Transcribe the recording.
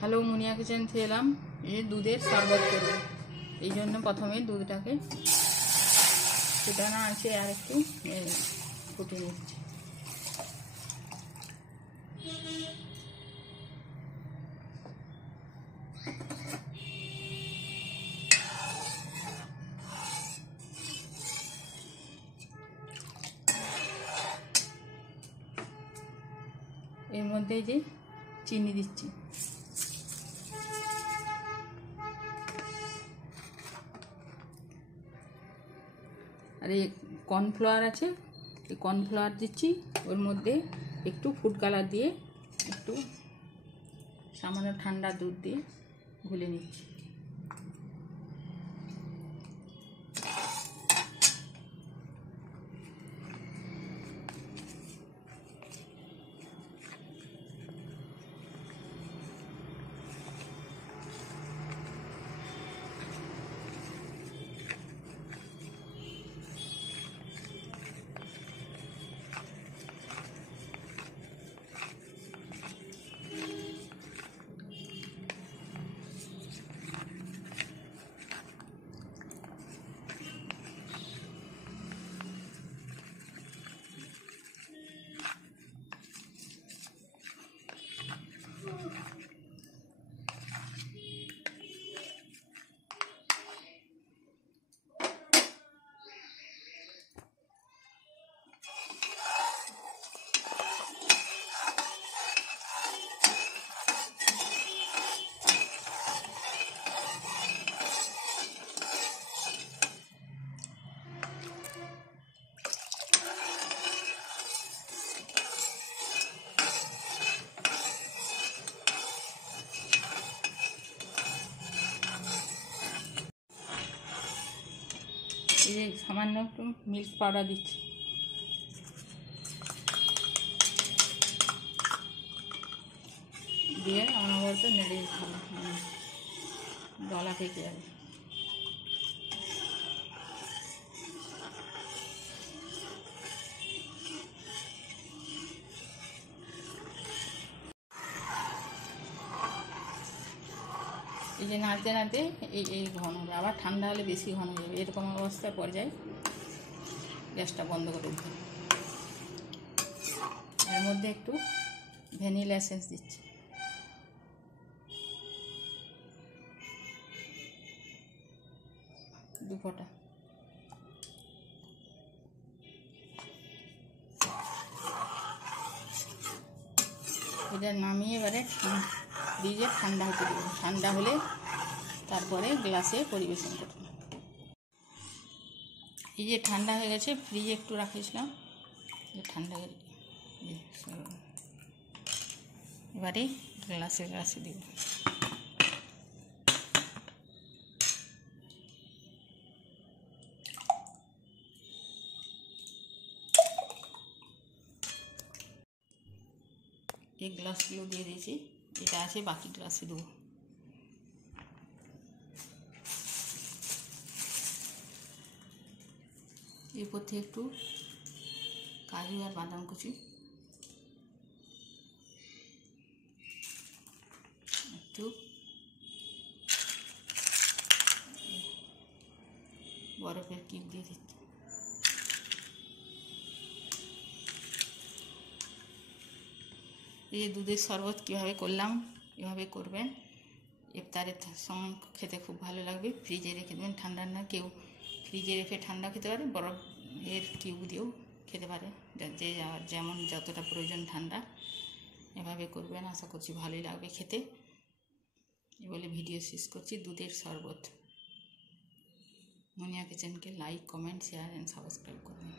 হ্যালো, মুনিয়া কিচেন থেকে এলাম। এই দুধের শরবত করব, এই জন্য প্রথমে দুধটাকে ফুটানো আছে আর একটু ফুটিয়ে নিচ্ছি। এর মধ্যে যে চিনি দিচ্ছি, আর এই কর্নফ্লাওয়ার আছে, এই কর্নফ্লাওয়ার দিচ্ছি। ওর মধ্যে একটু ফুড কালার দিয়ে একটু সামান্য ঠান্ডা দুধ দিয়ে গুলে নিচ্ছি। এই যে সামান্য একটু মিল্ক পাউডার দিচ্ছি, দিয়ে অনবরত নেড়ে দিতে হবে, গলা থেকে যাবে। এই যে নাড়তে নাড়তে এই ঘন হবে, আবার ঠান্ডা হলে বেশি ঘন হয়ে যাবে। এরকম অবস্থার পর্যায়ে গ্যাসটা বন্ধ করে দিতে হবে। এর মধ্যে একটু ভ্যানিলা এসেন্স দিচ্ছি, দু ফোঁটা। এটা নামিয়ে এবারে ফ্রিজে ঠান্ডা হতে দেবো। ঠান্ডা হলে তারপরে গ্লাসে পরিবেশন করব। এই যে ঠান্ডা হয়ে গেছে, ফ্রিজে একটু রাখিয়েছিলাম, ঠান্ডা হয়ে এবারে গ্লাসে গ্লাসে দিব। এই গ্লাসগুলো দিয়ে দিয়েছি, এটা আছে, বাকি গ্লাসে দেবো। এরপর থেকে একটু কাজু আর বাদাম কুচি, একটু বরফের কিউব দিয়ে দিচ্ছি। এই দুধের শরবত কীভাবে করলাম, এভাবে করবেন। ইফতারের সময় খেতে খুব ভালো লাগবে। ফ্রিজে রেখে দেবেন, ঠান্ডা না, কেউ ফ্রিজে রেখে ঠান্ডা খেতে পারে, বরফের কিউব দিয়েও খেতে পারে, যে যেমন যতটা প্রয়োজন ঠান্ডা। এভাবে করবেন, আশা করছি ভালোই লাগবে খেতে। বলে ভিডিও শেষ করছি। দুধের শরবত। মুনিয়া কিচেনকে like, comment, share and subscribe করবেন।